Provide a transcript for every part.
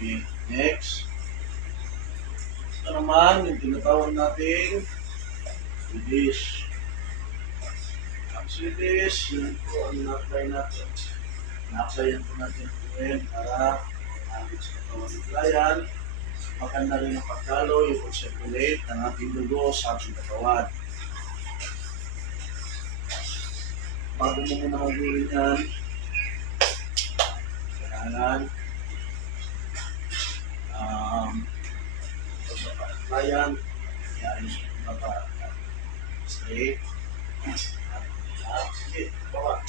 Okay, next. Ito naman, yung tinatawag natin Swedish. Ang Swedish, yun po ang na-apply natin. Na-applyan po natin ito rin para natin sa katawan ng client. Maganda rin ang pagkalo, yung circulate ng ating dugo sa ating katawan. Bago mo muna magulin yan, kailangan pag-applyan, i-ayos mo ba straight. Sige, baba.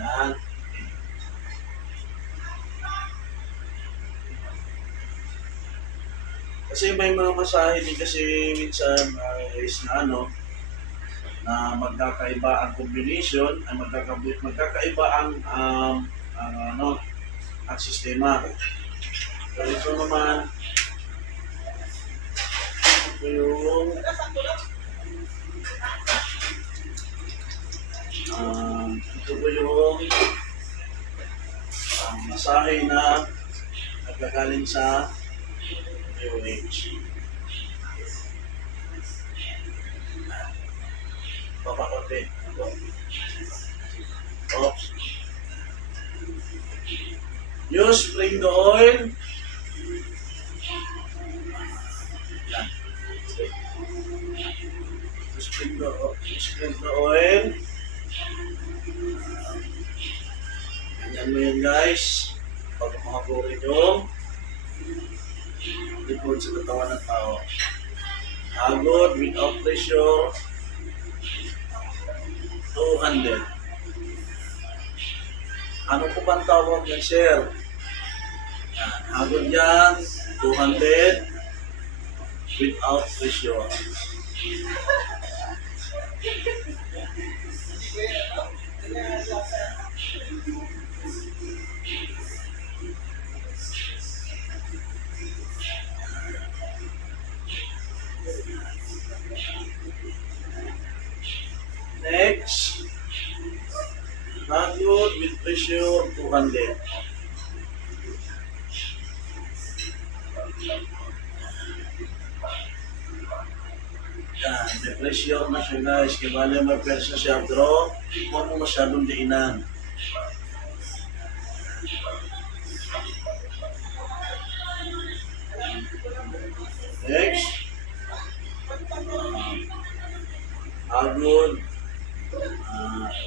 Yan. Kasi may mga masahe din kasi minsan is na na magkakaiba ang combination, ay magkakaiba ang ang sistema. So ito naman, ito yung masahe na nagkagaling sa UH. Baba konti. Oops. Use spring the oil. Yan. Spring the oil. Ganyan mo yan guys. Pag makapuri nyo, likod sa katawan ng tao. Agod, without pressure, 200. Ano po bang tawag yan, sir? Agod yan, 200, without pressure. Next, agod with pressure 200. Yan, may pressure na siya guys. Kaya bali mag-pressure siya, pero huwag mo masyadong diinan. Next, agod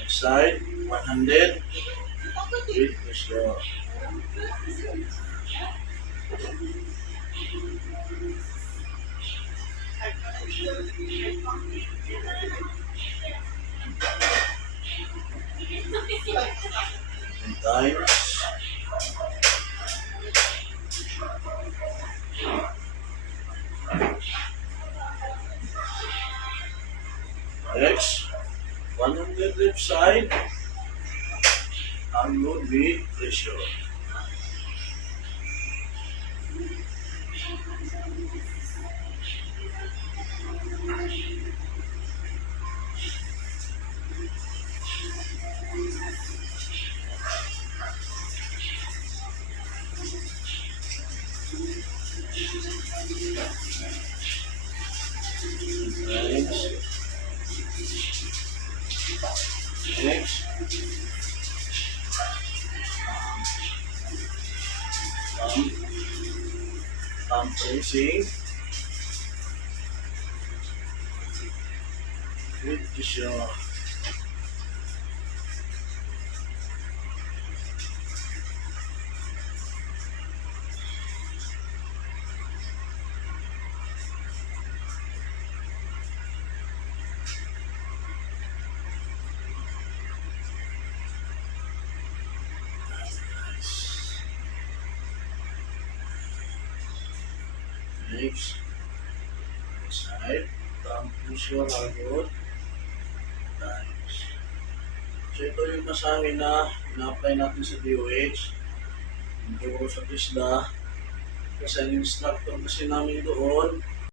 side 100 with pressure. Times next 100 left side agod with pressure. Next, thumb tracing with pressure. Next, side, thumb pressure agod times. So ito yung masahe na ina-apply natin sa DOH. Hindi ko sa TISDA. Kasi ang instructor kasi namin doon,